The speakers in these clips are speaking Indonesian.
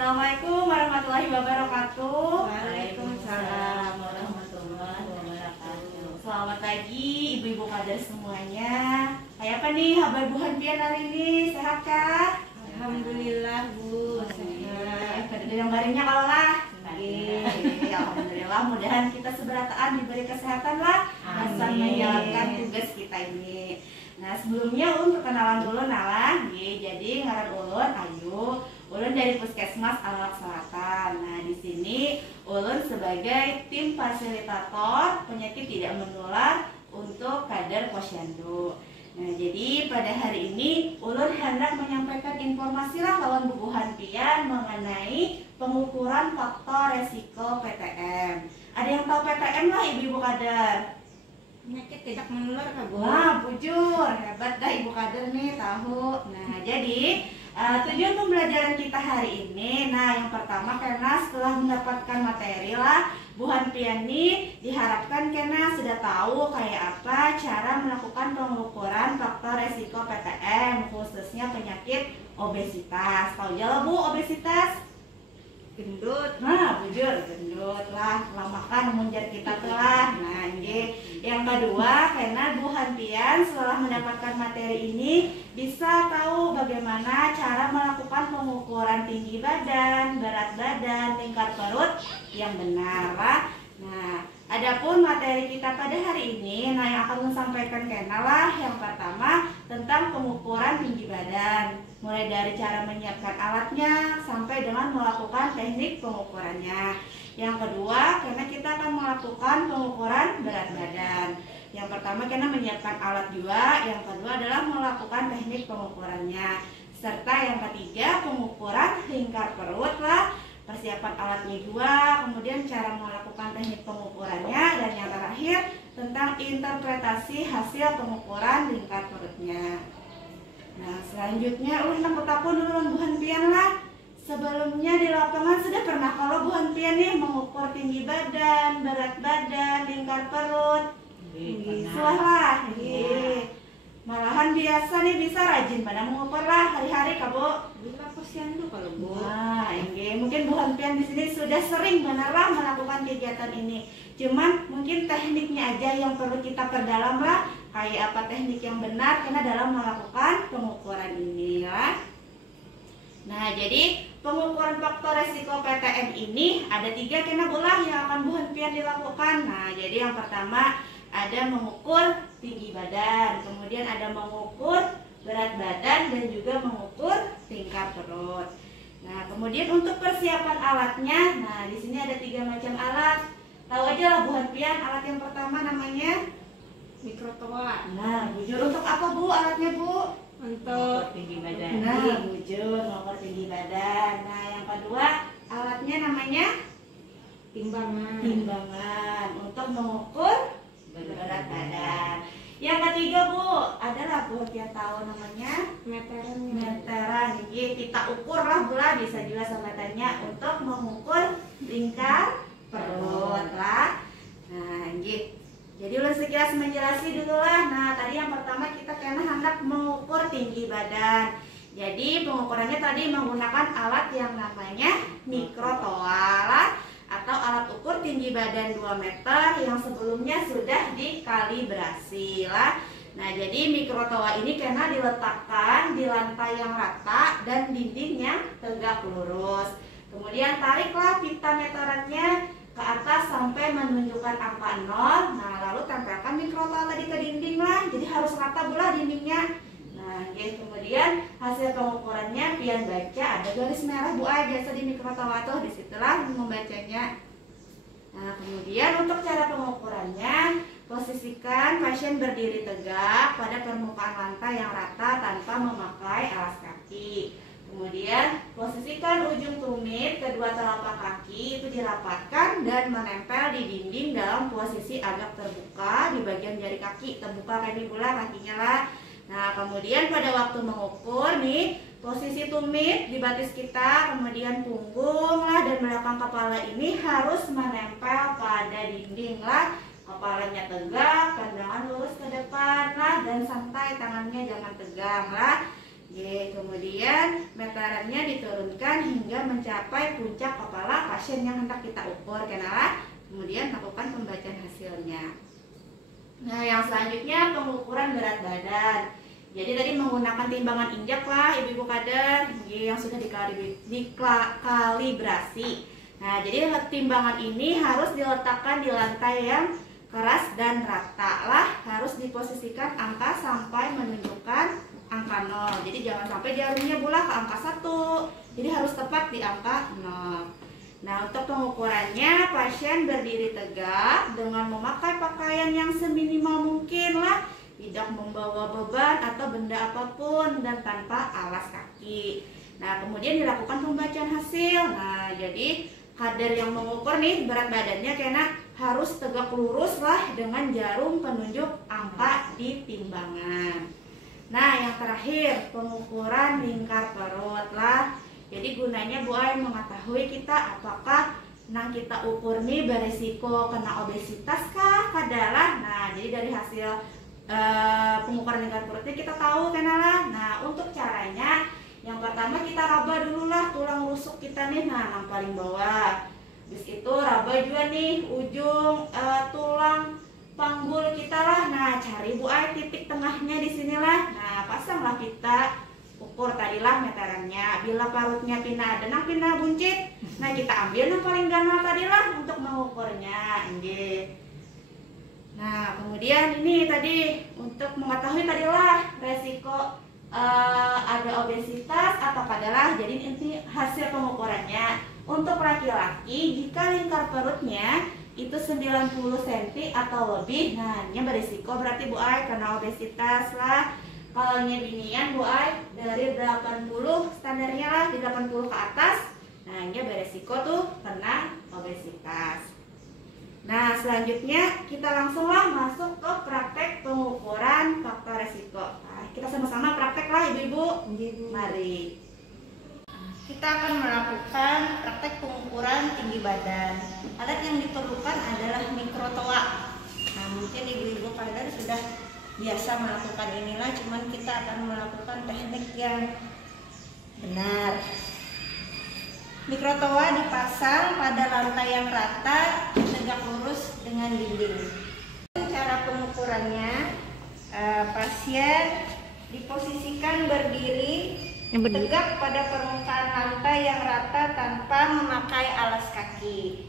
Assalamualaikum warahmatullahi wabarakatuh. Waalaikumsalam warahmatullahi wabarakatuh. Selamat pagi ibu-ibu kader semuanya. Kayak apa nih kabar Bu Hanpian hari ini? Sehat kah? Alhamdulillah Bu, sehat. Pada dengar-dengarnya kalau lah. Alhamdulillah, mudahan kita seberataan diberi kesehatan lah asal menjalankan tugas kita ini. Nah, sebelumnya ulun perkenalan dulu nalah. Jadi ngaran ulun Ayu. Ulun dari Puskesmas Alak Selatan. Nah, di sini ulun sebagai tim fasilitator penyakit tidak menular untuk kader Posyandu. Nah, jadi pada hari ini ulun hendak menyampaikan informasi lah lawan Bu Hanpian mengenai pengukuran faktor resiko PTM. Ada yang tahu PTM lah ibu-ibu kader? Penyakit tidak menular Kak Bu? Wah, bujur, hebat dah ibu kader nih tahu. Nah, jadi tujuan pembelajaran kita hari ini, nah yang pertama karena setelah mendapatkan materi lah, Bu Hanpian nih diharapkan karena sudah tahu kayak apa cara melakukan pengukuran faktor resiko PTM, khususnya penyakit obesitas. Tahu aja lah Bu, obesitas? Gendut. Nah, bujur, gendut lah, lamakan munjar kita telah. Nah, ini yang kedua, karena Bu Hanpian setelah mendapatkan materi ini bisa tahu bagaimana cara melakukan pengukuran tinggi badan, berat badan, lingkar perut yang benar lah. Nah, adapun materi kita pada hari ini, nah yang akan sampaikan kenalah yang pertama tentang pengukuran tinggi badan. Mulai dari cara menyiapkan alatnya sampai dengan melakukan teknik pengukurannya. Yang kedua, karena kita akan melakukan pengukuran berat badan. Yang pertama karena menyiapkan alat juga, yang kedua adalah melakukan teknik pengukurannya. Serta yang ketiga, pengukuran lingkar perut lah, persiapan alatnya juga, kemudian cara melakukan teknik pengukurannya, dan yang terakhir tentang interpretasi hasil pengukuran lingkar perutnya. Nah, selanjutnya tentang petapun dulu Bu Hanpian lah. Sebelumnya di lapangan sudah pernah kalau Bu Hanpian nih mengukur tinggi badan, berat badan, lingkar perut? Sudah lah. Malahan biasa nih bisa rajin pada mengukur lah hari-hari Kak Bu. Bila Posyandu kalau Bu. Nah, mungkin Bu Hanpian di sini sudah sering benar lah melakukan kegiatan ini. Cuman mungkin tekniknya aja yang perlu kita perdalam lah. Kayak apa teknik yang benar karena dalam melakukan pengukuran ini ya. Nah, jadi pengukuran faktor resiko PTM ini ada 3 kena bola yang akan Bu Hanpian dilakukan. Nah, jadi yang pertama ada mengukur tinggi badan, kemudian ada mengukur berat badan dan juga mengukur lingkar perut. Nah, kemudian untuk persiapan alatnya, nah di sini ada 3 macam alat. Tahu aja lah Bu Hanpian, alat yang pertama namanya Mikrotoa. nah, bujur untuk apa Bu alatnya Bu? Untuk tinggi badan. Nah, bujur mengukur tinggi badan. Nah, yang kedua alatnya namanya timbangan untuk mengukur berat badan. Yang ketiga Bu, adalah Bu yang tahu namanya meteran. Jadi kita ukur lah Bu lah, bisa juga sama tanya untuk mengukur lingkar perut lah. Nah, gitu. Jadi ulun sekilas menjelaskan dulu lah. Nah, tadi yang pertama kita kena hendak mengukur tinggi badan. Jadi pengukurannya tadi menggunakan alat yang namanya mikrotoa lah, atau alat ukur tinggi badan 2 meter yang sebelumnya sudah dikalibrasi lah. Nah, jadi mikrotoa ini karena diletakkan di lantai yang rata dan dinding yang tegak lurus. Kemudian tariklah pita meterannya ke atas sampai menunjukkan angka 0. Nah, lalu tempelkan mikrotoa tadi ke dinding lah. Jadi harus rata pula dindingnya. Nah, kemudian hasil pengukurannya pian baca ada garis merah Bu biasa di mikrotoa tuh, disitulah membacanya. Nah, kemudian untuk cara pengukurannya, posisikan pasien berdiri tegak pada permukaan lantai yang rata tanpa memakai alas kaki. Kemudian posisikan ujung tumit kedua telapak kaki itu dirapatkan dan menempel di dinding dalam posisi agak terbuka di bagian jari kaki, terbuka kayak bola kakinya lah. Nah, kemudian pada waktu mengukur nih, posisi tumit di batis kita, kemudian punggung lah dan belakang kepala ini harus menempel pada dinding lah. Kepalanya tegak, pandangan lurus ke depan lah, dan santai, tangannya jangan tegang lah. Kemudian meterannya diturunkan hingga mencapai puncak kepala pasien yang hendak kita ukur. Kemudian lakukan pembacaan hasilnya. Nah, yang selanjutnya pengukuran berat badan. Jadi tadi menggunakan timbangan injak lah ibu-ibu kader yang sudah dikalibrasi. Nah, jadi timbangan ini harus diletakkan di lantai yang keras dan rata lah, harus diposisikan angka sampai menunjukkan angka 0. Jadi jangan sampai jarumnya bola ke angka 1. Jadi harus tepat di angka 0. Nah, untuk pengukurannya pasien berdiri tegak dengan memakai pakaian yang seminimal mungkin lah, tidak membawa beban atau benda apapun dan tanpa alas kaki. Nah, kemudian dilakukan pembacaan hasil. Nah, jadi kader yang mengukur nih berat badannya karena harus tegak lurus lah dengan jarum penunjuk angka di timbangan. Nah, yang terakhir pengukuran lingkar perut lah. Jadi gunanya Bu Ai mengetahui kita apakah kita ukur nih beresiko kena obesitas kah kadalah. Nah, jadi dari hasil pengukuran lingkar perutnya kita tahu kenalah. Nah, untuk caranya yang pertama kita raba dulu lah tulang rusuk kita nih, yang paling bawah. Habis itu raba juga nih ujung tulang panggul kita lah. Nah, cari Bu Ai titik tengahnya di sinilah. Nah, pasanglah kita ukur tadilah meterannya. Bila parutnya pina denang pina buncit, nah kita ambil yang paling ganal tadilah untuk mengukurnya. Nah, kemudian ini tadi untuk mengetahui tadilah resiko ada obesitas atau adalah. Jadi ini hasil pengukurannya. Untuk laki-laki jika lingkar perutnya itu 90 cm atau lebih, nah ini berisiko berarti Bu Ai kena obesitas lah. Kalau binian Bu Ai dari 80 standarnya lah, di 80 ke atas, nah ini beresiko tuh kena obesitas. Nah, selanjutnya kita langsunglah masuk ke praktek pengukuran faktor resiko. Nah, kita sama-sama praktek lah ibu-ibu. Mari. Kita akan melakukan praktek pengukuran tinggi badan. Alat yang diperlukan adalah mikrotoa. Nah, mungkin ibu-ibu kalian sudah biasa melakukan inilah, cuman kita akan melakukan teknik yang benar. Mikrotoa dipasang pada lantai yang rata, tegak lurus dengan dinding. Cara pengukurannya, pasien diposisikan berdiri tegak pada permukaan lantai yang rata tanpa memakai alas kaki.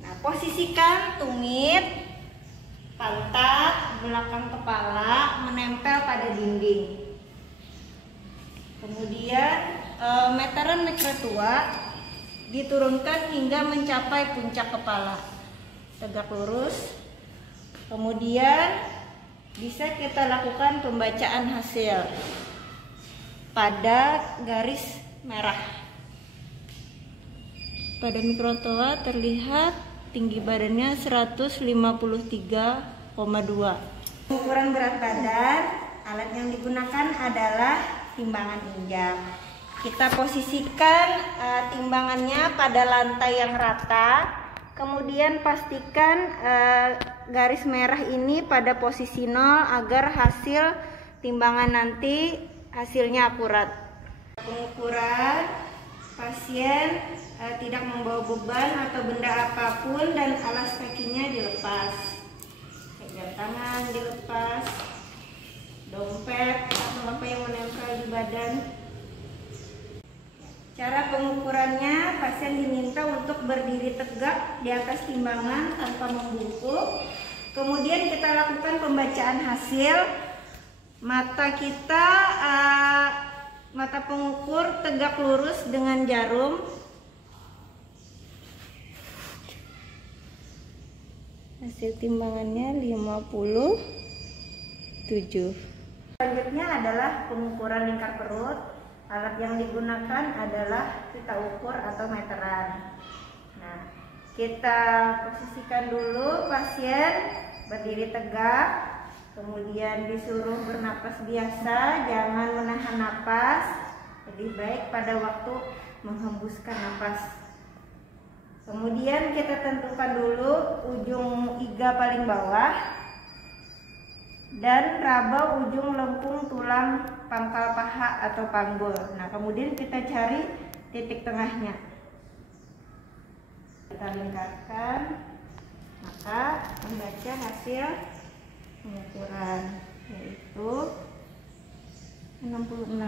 Nah, posisikan tumit, pantat, belakang kepala menempel pada dinding. Kemudian meteran mikrotoa diturunkan hingga mencapai puncak kepala, tegak lurus. Kemudian bisa kita lakukan pembacaan hasil pada garis merah. Pada mikrotoa terlihat tinggi badannya 153,2. Ukuran berat badan, alat yang digunakan adalah timbangan injak. Kita posisikan timbangannya pada lantai yang rata. Kemudian pastikan garis merah ini pada posisi 0 agar hasil timbangan nanti hasilnya akurat. Pengukuran pasien tidak membawa beban atau benda apapun dan alas kakinya dilepas. Jam tangan dilepas, dompet atau apa yang menempel di badan. Cara pengukurannya, pasien diminta untuk berdiri tegak di atas timbangan tanpa membungkuk. Kemudian kita lakukan pembacaan hasil. Mata kita, mata pengukur tegak lurus dengan jarum. Hasil timbangannya 57. Selanjutnya adalah pengukuran lingkar perut. Alat yang digunakan adalah kita ukur atau meteran. Nah, kita posisikan dulu pasien berdiri tegak, kemudian disuruh bernapas biasa, jangan menahan napas. Lebih baik pada waktu menghembuskan napas. Kemudian kita tentukan dulu ujung iga paling bawah dan raba ujung lengkung tulang pangkal paha atau panggul. Nah, kemudian kita cari titik tengahnya. Kita lingkarkan, maka membaca hasil pengukuran yaitu 66.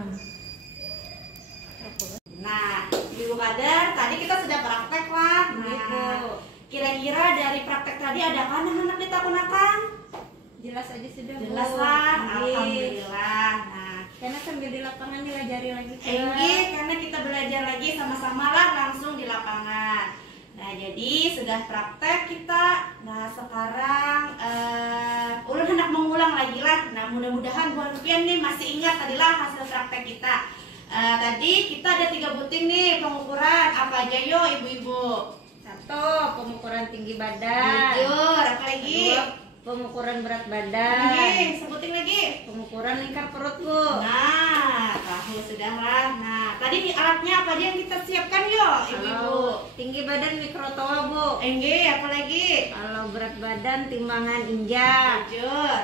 Nah, Ibu Kader, tadi kita sudah praktek lah. Nah, kira-kira dari praktek tadi adakah anak-anak ditakunakan? Jelas aja sudah, Bu. Jelas lah, Nggih. alhamdulillah. Nah, Karena sambil di lapangan dilajari lagi. karena kita belajar lagi sama-sama lah langsung di lapangan. Nah, jadi sudah praktek kita. Nah, sekarang ulun hendak mengulang lagi lah. Nah, mudah-mudahan Bu Hanfian nih masih ingat tadilah hasil praktek kita. Tadi kita ada 3 buting nih pengukuran. Apa aja yo ibu-ibu? 1. Pengukuran tinggi badan. Jujur, apa lagi? 2. Pengukuran berat badan. Lagi, sebutin lagi. Pengukuran lingkar perut, Bu. Nah, tahu sudah lah. Nah, tadi di alatnya apa aja yang kita siapkan yo ibu-ibu? Kalau tinggi badan mikrotoa, Bu. Apa lagi? Kalau berat badan timbangan injak. Jujur.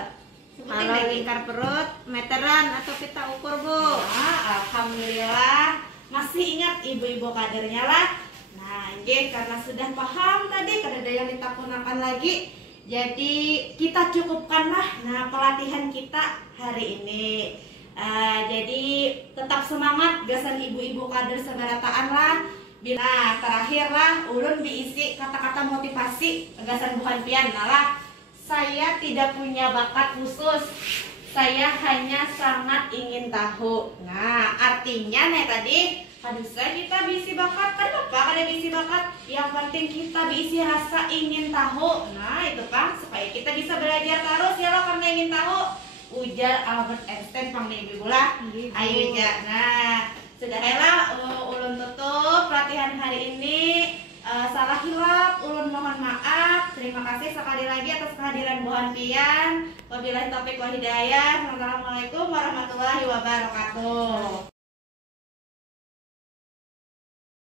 Sebutin Kalau lagi. lingkar perut meteran atau pita ukur, Bu. Nah, alhamdulillah masih ingat ibu-ibu kadernya lah. Nah, karena sudah paham tadi, kada ada yang ditakunakan lagi. Jadi kita cukupkanlah pelatihan kita hari ini. Jadi tetap semangat gasan ibu-ibu kader segarataan lah. Nah, terakhir lah ulun diisi kata-kata motivasi gasan Bu Hanfian. Nah, saya tidak punya bakat khusus. Saya hanya sangat ingin tahu. Nah, artinya nih tadi, kita bisi bakat, kan apa kada bisi bakat? Yang penting kita bisi rasa ingin tahu. Nah, itu Kang, supaya kita bisa belajar terus ya lo karena ingin tahu. Ujar Albert Einstein pang ibu lah. Ayo ya. Nah, sudah lah ulun tutup pelatihan hari ini. Salah hilap, ulun mohon maaf. Terima kasih sekali lagi atas kehadiran Bu Hanfian. Wabillahi taufiq wal hidayah. Wassalamualaikum warahmatullahi wabarakatuh.